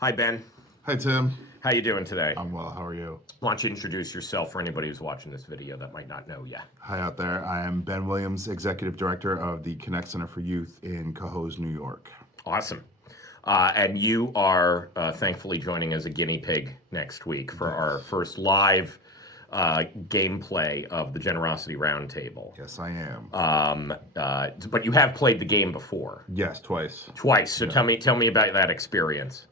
Hi, Ben. Hi, Tim. How you doing today? I'm well. How are you? Why don't you introduce yourself for anybody who's watching this video that might not know you? Hi out there. I am Ben Williams, Executive Director of the Connect Center for Youth in Cohoes, New York. Awesome. And you are thankfully joining as a guinea pig next week for our first live gameplay of the Generosity Roundtable. Yes, I am. But you have played the game before. Yes, twice. Twice. So tell me about that experience.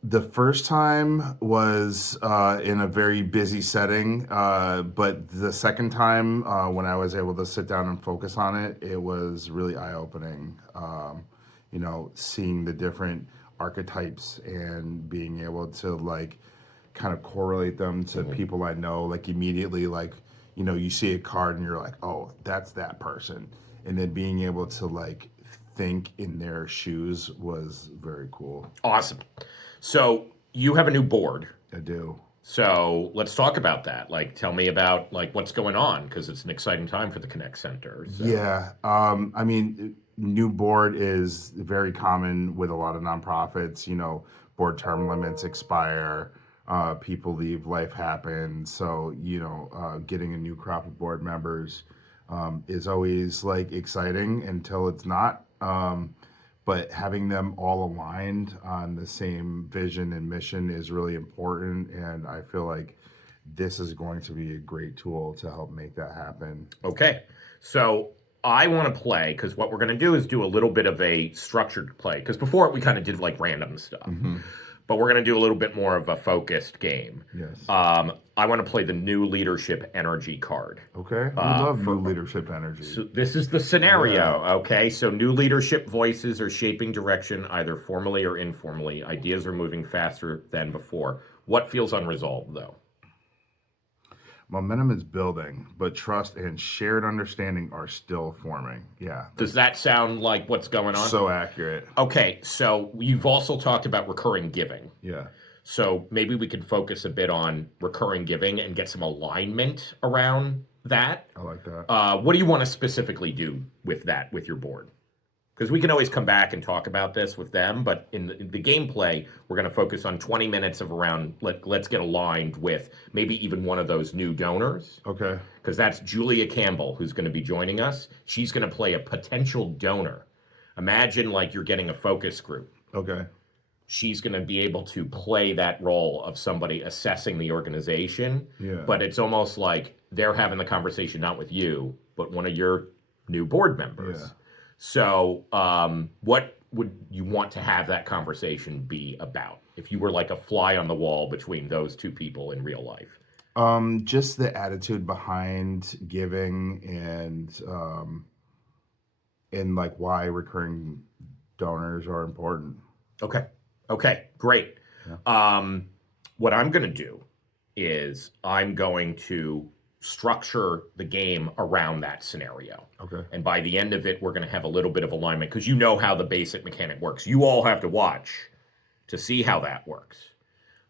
The first time was in a very busy setting, but the second time, when I was able to sit down and focus on it, it was really eye-opening. Seeing the different archetypes and being able to kind of correlate them to people I know, immediately, you see a card and you're like, oh, that's that person. And then being able to think in their shoes was very cool. Awesome. So you have a new board. I do. So let's talk about that. Tell me about what's going on, because it's an exciting time for the Connect Center. So. Yeah. New board is very common with a lot of nonprofits. Board term limits expire, people leave, life happens. So, getting a new crop of board members is always exciting until it's not. But having them all aligned on the same vision and mission is really important. And I feel like this is going to be a great tool to help make that happen. Okay. So I want to play, because what we're going to do is do a little bit of a structured play. Because before we kind of did random stuff. Mm-hmm. But we're going to do a little bit more of a focused game. Yes. I want to play the new leadership energy card. Okay. We love new leadership energy. So this is the scenario, okay? So new leadership voices are shaping direction, either formally or informally. Ideas are moving faster than before. What feels unresolved, though? Momentum is building, but trust and shared understanding are still forming. Yeah. Does that sound like what's going on? So accurate. Okay, so you've also talked about recurring giving. Yeah. So maybe we could focus a bit on recurring giving and get some alignment around that. I like that. What do you want to specifically do with that, with your board? Because we can always come back and talk about this with them, but in the gameplay, we're going to focus on 20 minutes of around, let's get aligned with maybe even one of those new donors. Okay. Because that's Julia Campbell, who's going to be joining us. She's going to play a potential donor. Imagine you're getting a focus group. Okay. She's going to be able to play that role of somebody assessing the organization. Yeah. But it's almost like they're having the conversation not with you, but one of your new board members. Yeah. So what would you want to have that conversation be about if you were like a fly on the wall between those two people in real life? Just the attitude behind giving and why recurring donors are important. Okay, great. Yeah. What I'm going to do is I'm going to structure the game around that scenario. Okay. And by the end of it, we're going to have a little bit of alignment, because you know how the basic mechanic works. You all have to watch to see how that works.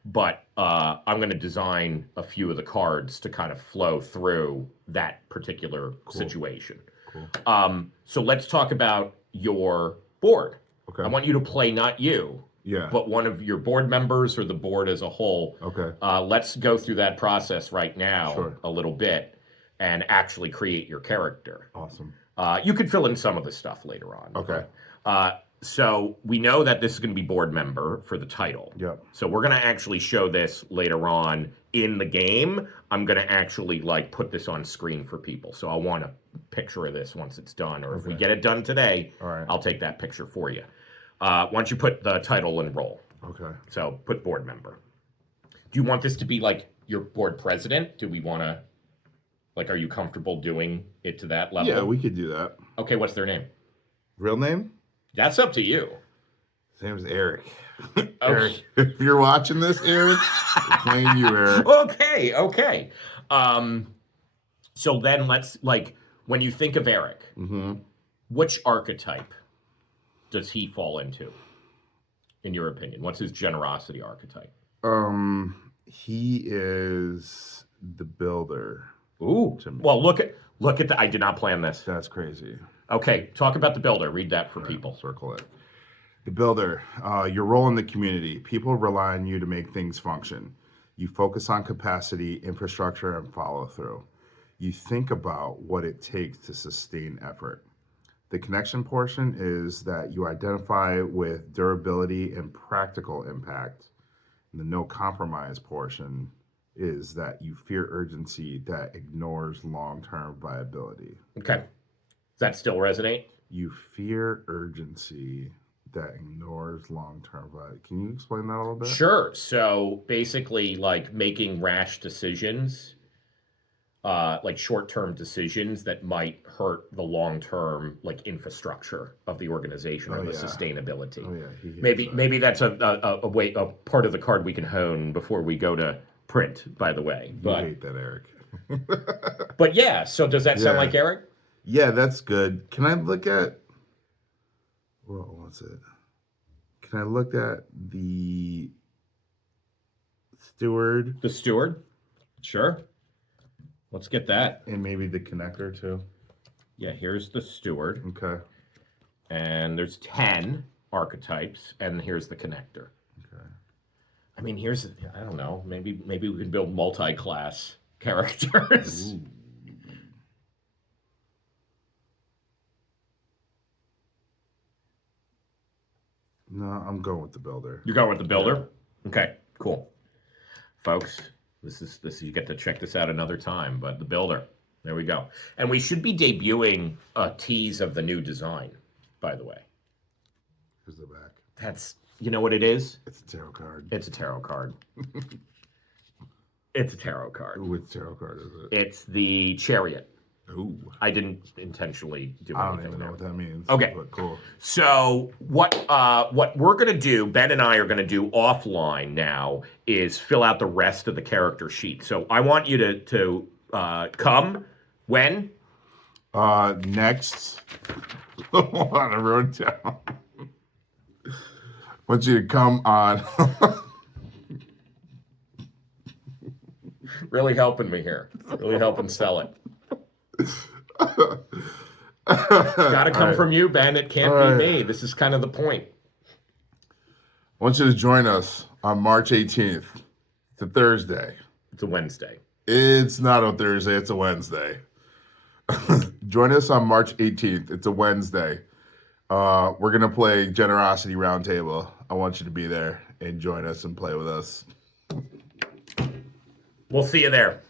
But I'm going to design a few of the cards to kind of flow through that particular situation. Cool. So let's talk about your board. Okay. I want you to play not you, yeah, but one of your board members or the board as a whole. Okay. Let's go through that process right now. Sure. A little bit and actually create your character. Awesome. You could fill in some of the stuff later on. Okay. So we know that this is going to be board member for the title. Yep. So we're going to actually show this later on in the game. I'm going to actually put this on screen for people. So I want a picture of this once it's done, or if we get it done today, all right, I'll take that picture for you. Once you put the title and role. Okay. So put board member. Do you want this to be your board president? Do we want to, are you comfortable doing it to that level? Yeah, we could do that. Okay, what's their name? Real name? That's up to you. His name is Eric. Eric, if you're watching this, Eric, we're playing you, Eric. Okay. So then let's, when you think of Eric, which archetype does he fall into, in your opinion? What's his generosity archetype? He is the builder. Ooh. Well, look at the. I did not plan this. That's crazy. Okay, talk about the builder. Read that for people. Circle it. The builder, your role in the community. People rely on you to make things function. You focus on capacity, infrastructure, and follow through. You think about what it takes to sustain effort. The connection portion is that you identify with durability and practical impact. And the no compromise portion is that you fear urgency that ignores long-term viability. Okay. Does that still resonate? You fear urgency that ignores long-term viability. Can you explain that a little bit? Sure. So basically, like making rash decisions, like short-term decisions that might hurt the long-term like infrastructure of the organization or the sustainability. Oh yeah. Maybe that's a part of the card we can hone before we go to print. By the way, You hate that, Eric. but yeah. So does that sound like Eric? Yeah, that's good. Can I look at? Well, what's it? Can I look at the steward? The steward? Sure. Let's get that. And maybe the connector too. Yeah, here's the steward. Okay. And there's 10 archetypes, and here's the connector. Okay. I mean, I don't know, maybe we can build multi-class characters. Ooh. No, I'm going with the builder. You're going with the builder? Yeah. Okay, cool. Folks, this is you get to check this out another time, but the builder. There we go. And we should be debuting a tease of the new design, by the way. Here's the back. That's, you know what it is? It's a tarot card. It's a tarot card. It's a tarot card. Which tarot card is it? It's the Chariot. Ooh. I didn't intentionally do anything. I don't even know what that means. Okay. But cool. So what we're going to do, Ben and I are going to do offline now, is fill out the rest of the character sheet. So I want you to come when? Next. Hold on, I wrote it down. I want you to come on. Really helping me here. Really helping sell it. It's got to come from you, Ben. It can't be me. This is kind of the point. I want you to join us on March 18th. It's a Thursday. It's a Wednesday. It's not a Thursday. It's a Wednesday. Join us on March 18th. It's a Wednesday. We're going to play Generosity Roundtable. I want you to be there and join us and play with us. We'll see you there.